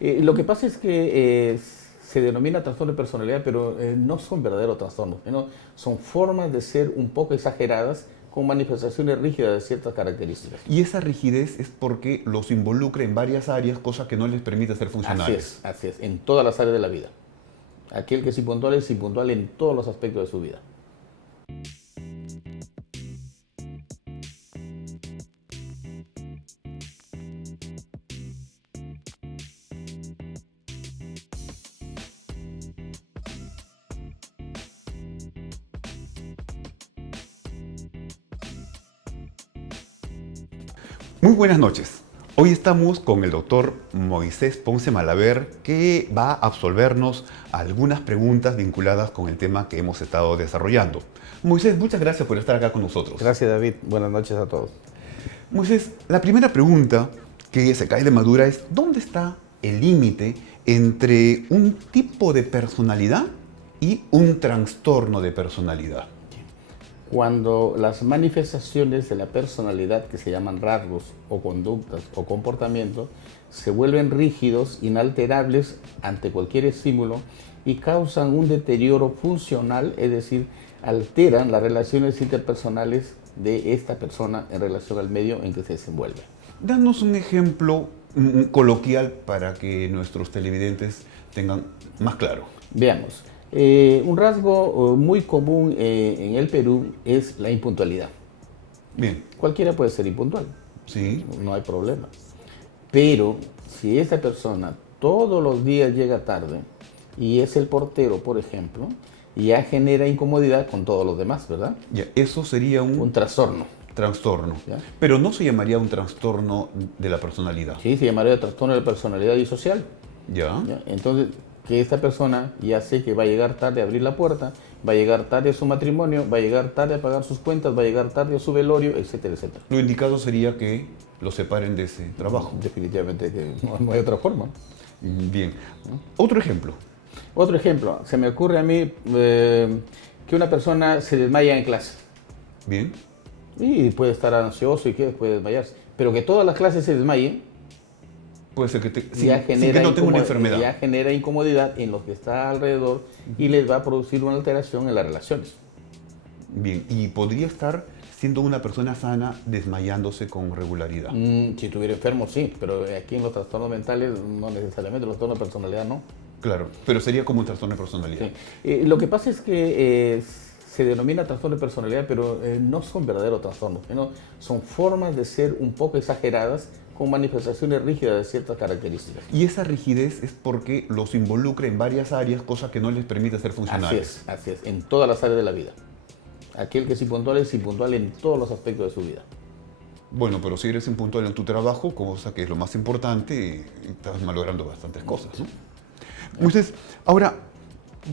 Lo que pasa es que se denomina trastorno de personalidad, pero no son verdaderos trastornos, ¿no? Son formas de ser un poco exageradas con manifestaciones rígidas de ciertas características. Y esa rigidez es porque los involucra en varias áreas, cosa que no les permite ser funcionales. Así es, en todas las áreas de la vida. Aquel que es impuntual en todos los aspectos de su vida. Muy buenas noches. Hoy estamos con el doctor Moisés Ponce Malaver, que va a absolvernos algunas preguntas vinculadas con el tema que hemos estado desarrollando. Moisés, muchas gracias por estar acá con nosotros. Gracias, David. Buenas noches a todos. Moisés, la primera pregunta que se cae de madura es: ¿dónde está el límite entre un tipo de personalidad y un trastorno de personalidad? Cuando las manifestaciones de la personalidad, que se llaman rasgos o conductas o comportamientos, se vuelven rígidos, inalterables ante cualquier estímulo y causan un deterioro funcional, es decir, alteran las relaciones interpersonales de esta persona en relación al medio en que se desenvuelve. Danos un ejemplo coloquial para que nuestros televidentes tengan más claro. Veamos. Un rasgo muy común en el Perú es la impuntualidad. Bien. Cualquiera puede ser impuntual, Sí. no hay problema. Pero si esta persona todos los días llega tarde y es el portero, por ejemplo, ya genera incomodidad con todos los demás, ¿verdad? Ya, eso sería Un trastorno. trastorno. ¿Ya? Pero no se llamaría un trastorno de la personalidad. Sí, se llamaría trastorno de personalidad disocial. Ya. ¿Ya? Entonces, que esta persona ya sé que va a llegar tarde a abrir la puerta, va a llegar tarde a su matrimonio, va a llegar tarde a pagar sus cuentas, va a llegar tarde a su velorio, etcétera, etcétera. Lo indicado sería que lo separen de ese trabajo. Definitivamente que no hay otra forma. Bien. Otro ejemplo. Otro ejemplo, se me ocurre a mí que una persona se desmaya en clase Bien. y puede estar ansioso y que puede desmayarse, pero que todas las clases se desmayen, Puede ser que ya sin que no tenga una enfermedad. ya genera incomodidad en los que está alrededor y les va a producir una alteración en las relaciones. Bien. Y podría estar siendo una persona sana desmayándose con regularidad. Si estuviera enfermo, sí, pero aquí en los trastornos mentales no necesariamente, los trastornos de personalidad no. Claro. Pero sería como un trastorno de personalidad. Sí. Lo que pasa es que se denomina trastorno de personalidad, pero no son verdaderos trastornos, ¿no? Son formas de ser un poco exageradas con manifestaciones rígidas de ciertas características. Y esa rigidez es porque los involucra en varias áreas, cosa que no les permite ser funcionales. Así es, en todas las áreas de la vida. Aquel que es impuntual en todos los aspectos de su vida. Bueno, pero si eres impuntual en tu trabajo, cosa que es lo más importante, estás malogrando bastantes cosas, ¿no? Entonces, ahora,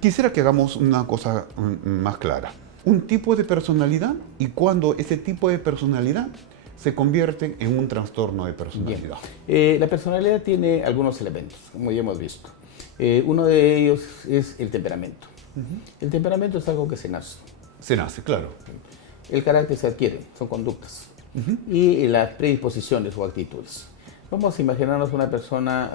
quisiera que hagamos una cosa más clara. Un tipo de personalidad y cuando ese tipo de personalidad se convierte en un trastorno de personalidad. La personalidad tiene algunos elementos, como ya hemos visto. Uno de ellos es el temperamento. El temperamento es algo que se nace. Se nace, claro. El carácter se adquiere, son conductas. Y las predisposiciones o actitudes. Vamos a imaginarnos una persona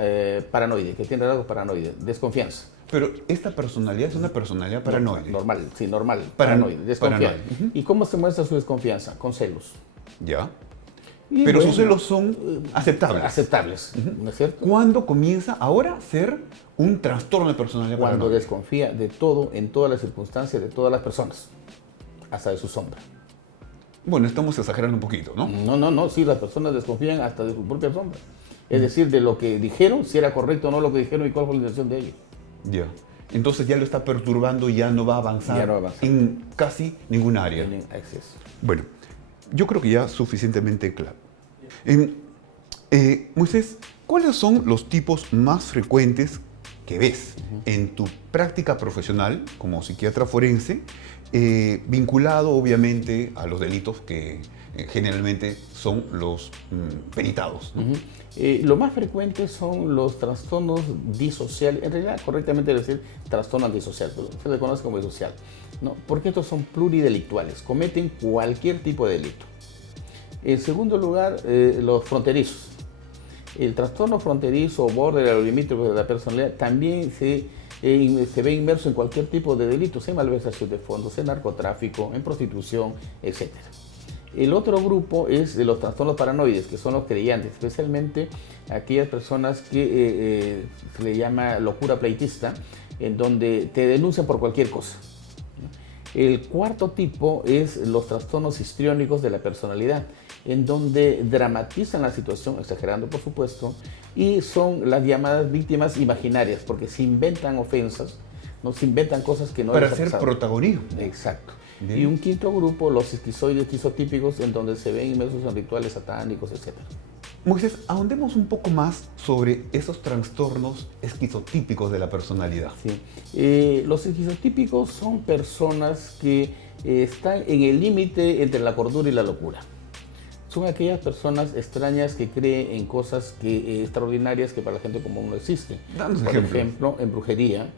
paranoide, que tiene rasgos paranoide, desconfianza. Pero esta personalidad es una personalidad paranoide. Normal, sí, normal. Paranoide, desconfianza. ¿Y cómo se muestra su desconfianza? Con celos. Ya. Y Pero bueno, sus celos son aceptables. aceptables, ¿no es cierto? ¿Cuándo comienza ahora a ser un trastorno de personalidad Cuando paranoide? desconfía de todo, en todas las circunstancias, de todas las personas, hasta de su sombra. Bueno, estamos exagerando un poquito, ¿no? No, sí, las personas desconfían hasta de su propia sombra. Es decir, de lo que dijeron, si era correcto o no lo que dijeron y cuál fue la intención de ellos. Ya. Entonces ya lo está perturbando y ya no va a avanzar, Ya no va a avanzar. en casi ningún área. Tienen acceso. Bueno, yo creo que ya suficientemente claro. Moisés, ¿cuáles son los tipos más frecuentes que ves en tu práctica profesional como psiquiatra forense, vinculado obviamente a los delitos que generalmente son los peritados, ¿no? Lo más frecuente son los trastornos disociales, en realidad correctamente decir trastorno antisocial, pero se le conoce como disocial, ¿no? Porque estos son pluridelictuales, cometen cualquier tipo de delito. En segundo lugar, los fronterizos, El trastorno fronterizo o border o limítrofe de la personalidad también se ve inmerso en cualquier tipo de delitos, en malversación de fondos, en narcotráfico, en prostitución, etc. El otro grupo es de los trastornos paranoides, que son los creyentes, especialmente aquellas personas que se le llama locura pleitista, en donde te denuncian por cualquier cosa. El cuarto tipo es los trastornos histriónicos de la personalidad, en donde dramatizan la situación, exagerando por supuesto, y son las llamadas víctimas imaginarias, porque se inventan ofensas, no se inventan cosas que no para les ha hacer pasado. protagonismo. Exacto. Bien. Y un quinto grupo, los esquizoides esquizotípicos, en donde se ven inmersos en rituales satánicos, etc. Moisés, ahondemos un poco más sobre esos trastornos esquizotípicos de la personalidad. Sí. Los esquizotípicos son personas que están en el límite entre la cordura y la locura. Son aquellas personas extrañas que creen en cosas extraordinarias que para la gente común no existen. Danos Por ejemplo. ejemplo, en brujería,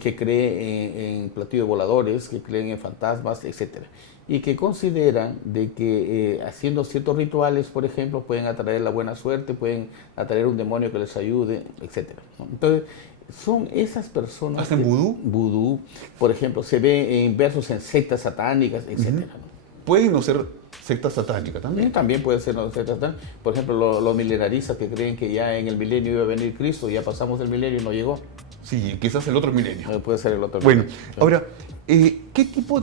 que cree en platillos voladores, que creen en fantasmas, etc. Y que consideran de que haciendo ciertos rituales, por ejemplo, pueden atraer la buena suerte, pueden atraer un demonio que les ayude, etc. ¿no? Entonces, son esas personas... ¿Hacen vudú? Vudú, por ejemplo, se ve en versos en sectas satánicas, etc. ¿no? Pueden no ser secta satánica también. También puede ser una secta satánica. Por ejemplo, los milenaristas que creen que ya en el milenio iba a venir Cristo, ya pasamos el milenio y no llegó. Sí, quizás el otro milenio. Puede ser el otro Bueno, milenio. ahora, ¿qué tipo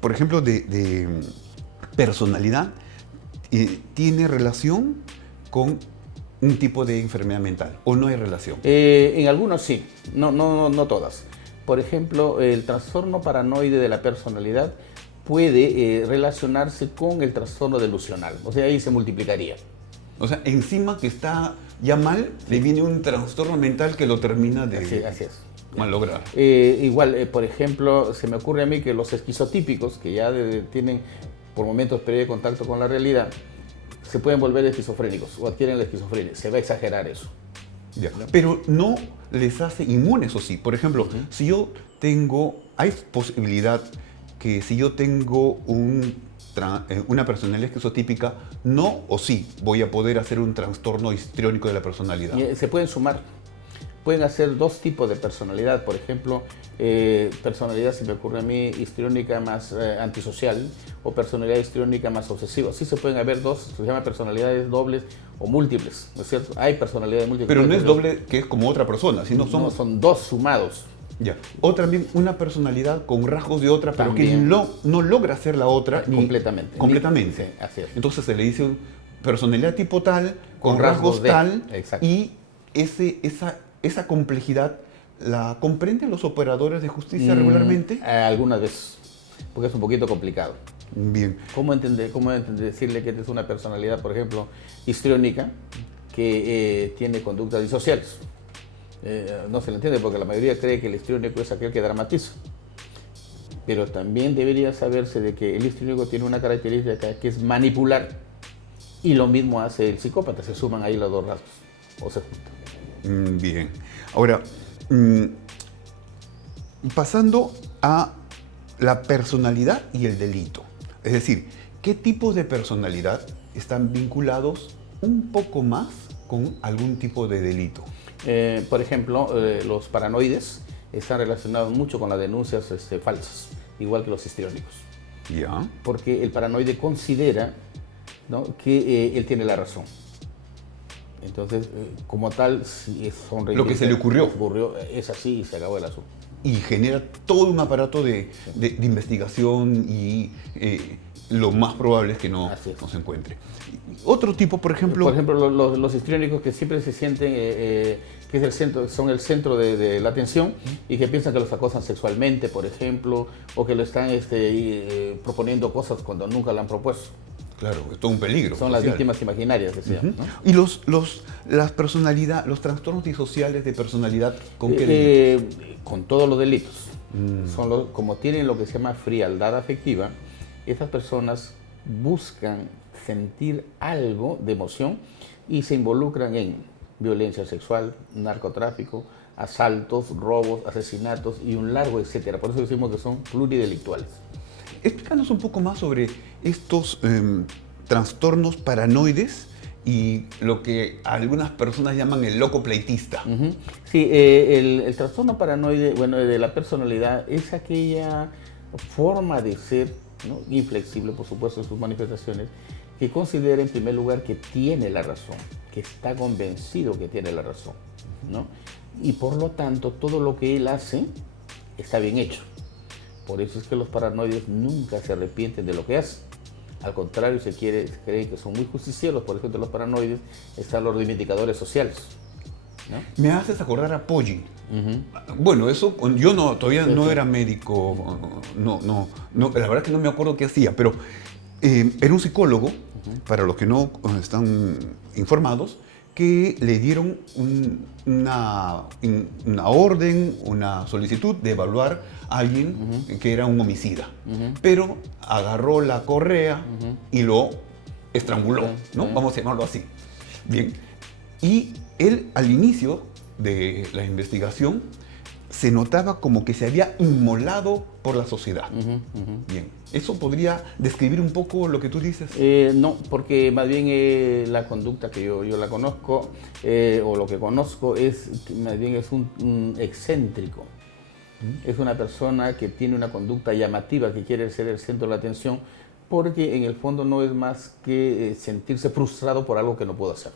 por ejemplo, de personalidad tiene relación con un tipo de enfermedad mental? ¿O no hay relación? En algunos sí, no todas. Por ejemplo, el trastorno paranoide de la personalidad puede relacionarse con el trastorno delusional, o sea, ahí se multiplicaría. O sea, encima que está ya mal, le viene un trastorno mental que lo termina de Así es. malograr. Igual, por ejemplo, se me ocurre a mí que los esquizotípicos, que ya tienen por momentos periodo de contacto con la realidad, se pueden volver esquizofrénicos o adquieren la esquizofrenia. Se va a exagerar eso. Ya. Pero no les hace inmunes, o sí. Por ejemplo, si yo hay posibilidad que si yo tengo una personalidad esquizotípica, no o sí voy a poder hacer un trastorno histriónico de la personalidad. Se pueden sumar. Pueden hacer dos tipos de personalidad. Por ejemplo, personalidad, se me ocurre a mí, histriónica más antisocial o personalidad histriónica más obsesiva. Sí se pueden haber dos, se llama personalidades dobles o múltiples, ¿no es cierto? Hay personalidades múltiples. Pero no es doble que es como otra persona, sino son dos sumados. Ya. O también una personalidad con rasgos de otra, pero También. que no logra ser la otra. Completamente. Completamente. Sí, así es. Entonces se le dice personalidad tipo tal, con Con rasgos rasgos de. tal, Exacto. y esa complejidad la comprenden los operadores de justicia regularmente. Algunas veces, porque es un poquito complicado. Bien. ¿Cómo decirle que esta es una personalidad, por ejemplo, histriónica, que tiene conductas disociales? No se le entiende porque la mayoría cree que el histriónico es aquel que dramatiza. Pero también debería saberse de que el histriónico tiene una característica que es manipular. Y lo mismo hace el psicópata, se suman ahí los dos rasgos, o se juntan. Bien. Ahora, pasando a la personalidad y el delito. Es decir, ¿qué tipos de personalidad están vinculados un poco más con algún tipo de delito? Por ejemplo, los paranoides están relacionados mucho con las denuncias falsas, igual que los histriónicos. Ya. Porque el paranoide considera, ¿no?, que él tiene la razón. Entonces, como tal, si son Lo que se le ocurrió. Es así y se acabó el asunto. Y genera todo un aparato de investigación y lo más probable es que no se encuentre. Otro tipo, por ejemplo... Por ejemplo, los histriónicos que siempre se sienten que es el centro, son el centro de la atención y que piensan que los acosan sexualmente, por ejemplo, o que le están proponiendo cosas cuando nunca lo han propuesto. Claro, es todo un peligro. Son las víctimas imaginarias, decía. ¿No? ¿Y los trastornos disociales de personalidad con qué delitos? Con todos los delitos. Como tienen lo que se llama frialdad afectiva, estas personas buscan sentir algo de emoción y se involucran en violencia sexual, narcotráfico, asaltos, robos, asesinatos y un largo etcétera. Por eso decimos que son pluridelictuales. Explícanos un poco más sobre estos trastornos paranoides y lo que algunas personas llaman el loco pleitista. Ujú. Sí, el trastorno paranoide, bueno, de la personalidad es aquella forma de ser, ¿no? Inflexible, por supuesto, en sus manifestaciones, que considera en primer lugar que tiene la razón, que está convencido que tiene la razón, ¿no? Y por lo tanto, todo lo que él hace está bien hecho. Por eso es que los paranoides nunca se arrepienten de lo que hacen. Al contrario, se cree que son muy justicieros. Por ejemplo, los paranoides están los reivindicadores sociales, ¿no? Me haces acordar a Poggi. Bueno, eso, yo todavía Sí, no sí. era médico, la verdad que no me acuerdo qué hacía, pero era un psicólogo, para los que no están informados, que le dieron una orden, una solicitud de evaluar a alguien que era un homicida, pero agarró la correa y lo estranguló, ¿no? Vamos a llamarlo así. Bien. Y él, al inicio de la investigación, se notaba como que se había inmolado por la sociedad. Bien. ¿Eso podría describir un poco lo que tú dices? No, porque más bien la conducta que yo la conozco, o lo que conozco, más bien es un excéntrico. Es una persona que tiene una conducta llamativa, que quiere ser el centro de la atención, porque en el fondo no es más que sentirse frustrado por algo que no pudo hacer.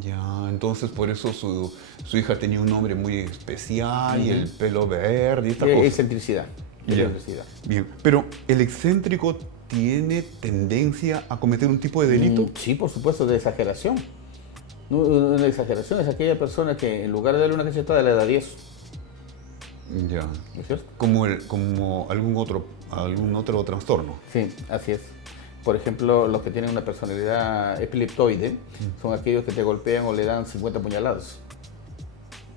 Ya, entonces por eso su hija tenía un nombre muy especial y el pelo verde y esta cosa. Excentricidad. Ya. Excentricidad. Bien, pero ¿el excéntrico tiene tendencia a cometer un tipo de delito? Sí, por supuesto, de exageración. No, una exageración es aquella persona que en lugar de darle una cachetada le da 10. Ya. ¿No es cierto? Como algún otro trastorno. Sí, así es. Por ejemplo, los que tienen una personalidad epileptoide son aquellos que te golpean o le dan 50 puñaladas.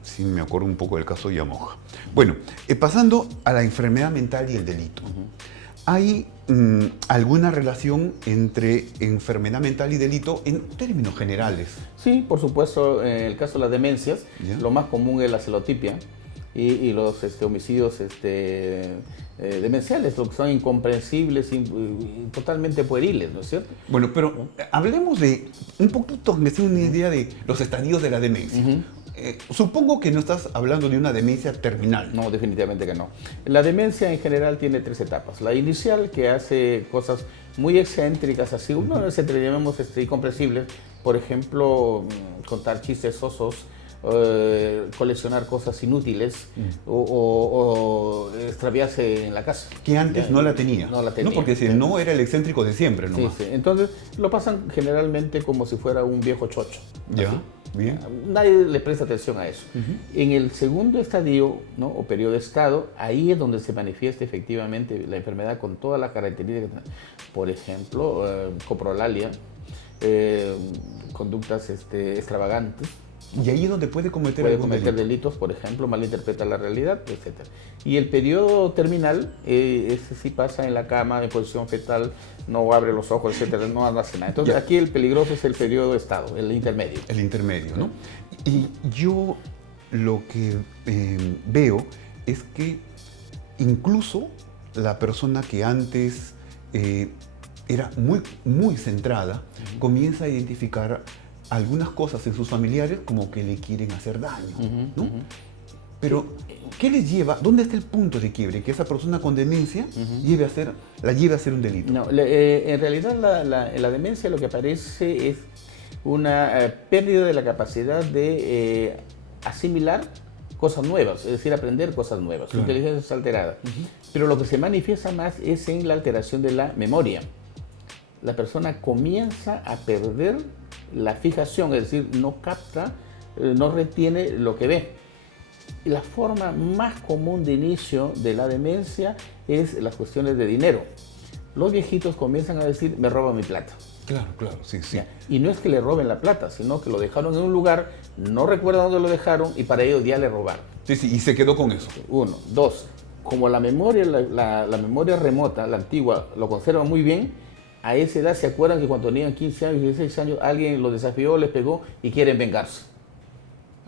Sí, me acuerdo un poco del caso de Yamoja. Bueno, pasando a la enfermedad mental y el delito. ¿Hay alguna relación entre enfermedad mental y delito en términos generales? Sí, por supuesto, en el caso de las demencias, ¿Ya? lo más común es la celotipia y los homicidios demenciales, lo que son incomprensibles y totalmente pueriles, ¿no es cierto? Bueno, pero hablemos de un poquito, me hace una idea de los estadios de la demencia. Supongo que no estás hablando de una demencia terminal. No, definitivamente que no. La demencia en general tiene 3 etapas. La inicial, que hace cosas muy excéntricas, así, uno se le llamamos incomprensibles, por ejemplo, contar chistes sosos, coleccionar cosas inútiles o extraviarse en la casa. Que antes no la tenía. No la tenía. No, porque si no era el excéntrico de siempre, Sí, nomás. sí. Entonces lo pasan generalmente como si fuera un viejo chocho. Ya, Así. bien. Nadie le presta atención a eso. En el segundo estadio, ¿no? O periodo de estado, ahí es donde se manifiesta efectivamente la enfermedad con todas las características. Por ejemplo, coprolalia, conductas extravagantes. Y ahí es donde puede cometer Puede algún cometer delito. delitos, por ejemplo, malinterpreta la realidad, etc. Y el periodo terminal, ese sí pasa en la cama, en posición fetal, no abre los ojos, etc., no hace nada. Entonces Ya. aquí el peligroso es el periodo de estado, el intermedio. El intermedio, ¿no? Y yo lo que veo es que incluso la persona que antes era muy, muy centrada, comienza a identificar algunas cosas en sus familiares como que le quieren hacer daño, ¿no? Pero, ¿qué les lleva? ¿Dónde está el punto de quiebre? Que esa persona con demencia la lleve a hacer un delito. No, en realidad en la demencia lo que aparece es una pérdida de la capacidad de asimilar cosas nuevas, es decir, aprender cosas nuevas. Su Claro. inteligencia es alterada. Pero lo que se manifiesta más es en la alteración de la memoria. La persona comienza a perder la fijación, es decir, no capta, no retiene lo que ve. Y la forma más común de inicio de la demencia es las cuestiones de dinero. Los viejitos comienzan a decir, me roban mi plata. Claro, sí. Ya. Y no es que le roben la plata, sino que lo dejaron en un lugar, no recuerdan dónde lo dejaron y para ellos ya le robaron. Sí, y se quedó con eso. 1, 2, como la memoria, la memoria remota, la antigua, lo conserva muy bien, a esa edad se acuerdan que cuando tenían 15 años, 16 años, alguien los desafió, les pegó y quieren vengarse.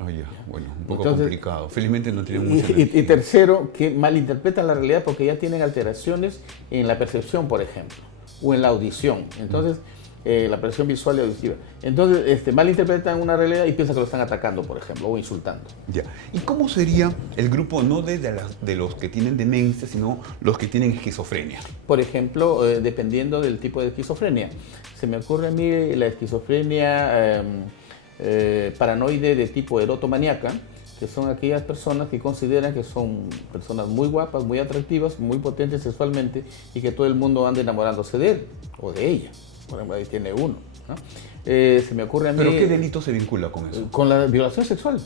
Oye, bueno, un poco Entonces, complicado. Felizmente no tienen mucha Y energía. tercero, que malinterpretan la realidad porque ya tienen alteraciones en la percepción, por ejemplo, o en la audición. Entonces, la percepción visual y auditiva. Entonces, malinterpretan una realidad y piensan que lo están atacando, por ejemplo, o insultando. Ya. ¿Y cómo sería el grupo no de los que tienen demencia, sino los que tienen esquizofrenia? Por ejemplo, dependiendo del tipo de esquizofrenia. Se me ocurre a mí la esquizofrenia paranoide de tipo erotomaníaca, que son aquellas personas que consideran que son personas muy guapas, muy atractivas, muy potentes sexualmente y que todo el mundo anda enamorándose de él o de ella. Por ejemplo, ahí tiene uno, ¿no? Se me ocurre a mí... ¿Pero qué delito se vincula con eso? Con la violación sexual.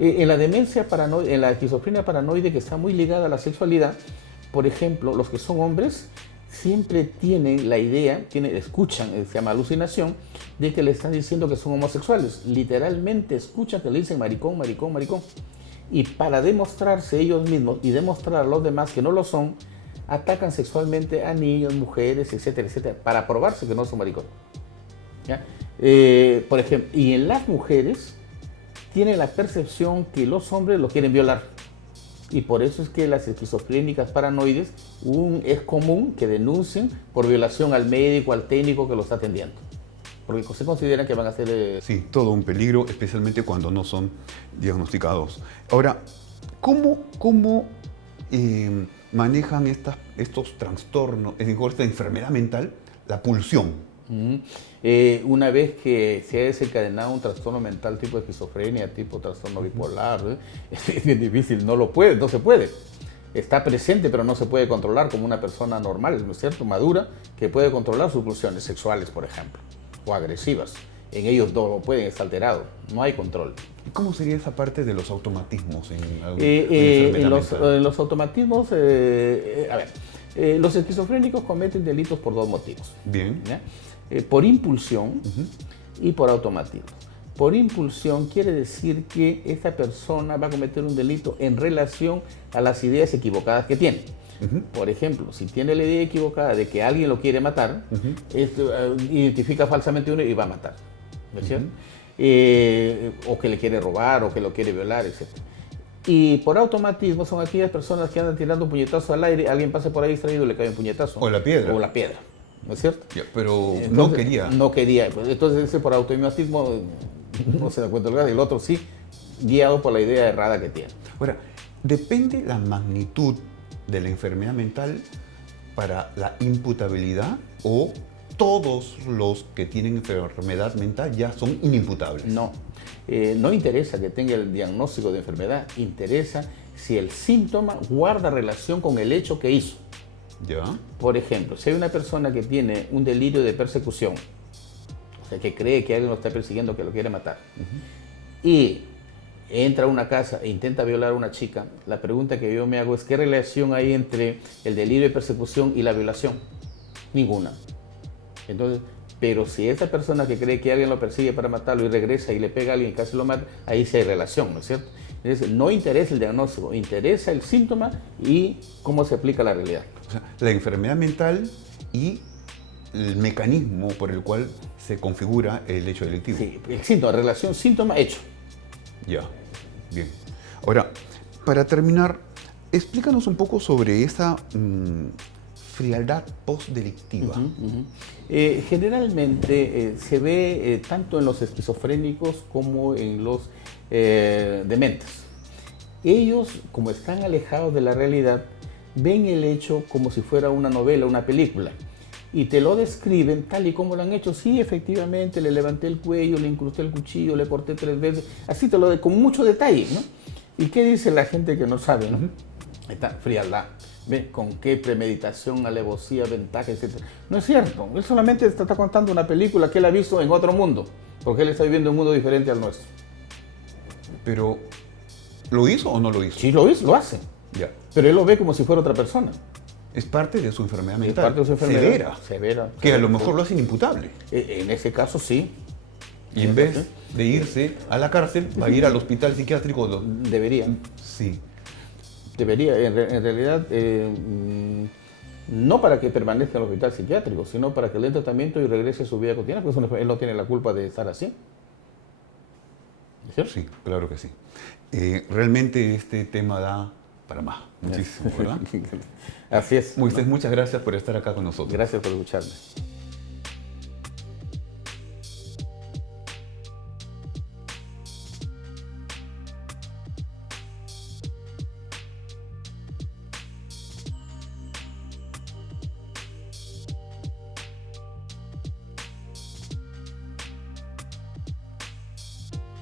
En la demencia paranoide, en la esquizofrenia paranoide que está muy ligada a la sexualidad, por ejemplo, los que son hombres siempre tienen la idea, escuchan, se llama alucinación, de que le están diciendo que son homosexuales. Literalmente escuchan que le dicen maricón, maricón, maricón. Y para demostrarse ellos mismos y demostrar a los demás que no lo son, atacan sexualmente a niños, mujeres, etcétera, etcétera, para probarse que no son maricón. ¿Ya? Por ejemplo, y en las mujeres tienen la percepción que los hombres lo quieren violar. Y por eso es que las esquizofrénicas paranoides es común que denuncien por violación al médico, al técnico que lo está atendiendo. Porque se consideran que van a ser... Sí, todo un peligro, especialmente cuando no son diagnosticados. Ahora, ¿cómo manejan estos trastornos, esta enfermedad mental, la pulsión? Una vez que se ha desencadenado un trastorno mental tipo esquizofrenia, tipo trastorno bipolar, es bien difícil, no se puede. Está presente, pero no se puede controlar como una persona normal, ¿no es cierto? Madura, que puede controlar sus pulsiones sexuales, por ejemplo, o agresivas. En ellos no lo pueden, está alterado, no hay control. ¿Y cómo sería esa parte de los automatismos en los automatismos, a ver, los esquizofrénicos cometen delitos por dos motivos. Bien. ¿Ya? Por impulsión y por automatismo. Por impulsión quiere decir que esta persona va a cometer un delito en relación a las ideas equivocadas que tiene. Por ejemplo, si tiene la idea equivocada de que alguien lo quiere matar, identifica falsamente uno y va a matar, ¿no es cierto? O que le quiere robar, o que lo quiere violar, etc. Y por automatismo son aquellas personas que andan tirando un puñetazo al aire, alguien pasa por ahí distraído y le cae un puñetazo. O la piedra. O la piedra, ¿no es cierto? Ya, pero Entonces, no quería. No quería. Pues, entonces ese por automatismo no se da cuenta del gas, y el otro sí, guiado por la idea errada que tiene. Ahora, ¿depende la magnitud de la enfermedad mental para la imputabilidad o todos los que tienen enfermedad mental ya son inimputables? No, no interesa que tenga el diagnóstico de enfermedad, interesa si el síntoma guarda relación con el hecho que hizo. ¿Ya? Por ejemplo, si hay una persona que tiene un delirio de persecución, o sea, que cree que alguien lo está persiguiendo, que lo quiere matar, y entra a una casa e intenta violar a una chica, la pregunta que yo me hago es: ¿qué relación hay entre el delirio de persecución y la violación? Ninguna. Entonces, pero si esa persona que cree que alguien lo persigue para matarlo y regresa y le pega a alguien y casi lo mata, ahí sí hay relación, ¿no es cierto? Entonces, no interesa el diagnóstico, interesa el síntoma y cómo se aplica la realidad. O sea, la enfermedad mental y el mecanismo por el cual se configura el hecho delictivo. Sí, el síntoma, relación síntoma-hecho. Ya, bien. Ahora, para terminar, explícanos un poco sobre esa frialdad postdelictiva. Generalmente se ve tanto en los esquizofrénicos como en los dementes. Ellos, como están alejados de la realidad, ven el hecho como si fuera una novela, una película, y te lo describen tal y como lo han hecho. Sí, efectivamente, le levanté el cuello, le incrusté el cuchillo, le corté 3 veces, así te lo con mucho detalle, ¿no? ¿Y qué dice la gente que no sabe, no? Esta frialdad. ¿Ve? Con qué premeditación, alevosía, ventaja, etc. No es cierto. Él solamente está contando una película que él ha visto en otro mundo, porque él está viviendo un mundo diferente al nuestro. Pero, ¿lo hizo o no lo hizo? Sí, lo hizo, lo hace. Ya. Pero él lo ve como si fuera otra persona. Es parte de su enfermedad mental. Es parte de su enfermedad. Severa. Severa. Que a lo mejor lo hace inimputable. En ese caso, sí. Y en vez de irse a la cárcel, va a ir al hospital psiquiátrico. Debería. Sí. Debería. En realidad, no para que permanezca en el hospital psiquiátrico, sino para que le dé tratamiento y regrese a su vida cotidiana, porque él no tiene la culpa de estar así. ¿Cierto? Sí, claro que sí. Realmente este tema da para más, muchísimo, ¿verdad? Así es. Moisés, muchas gracias por estar acá con nosotros. Gracias por escucharme.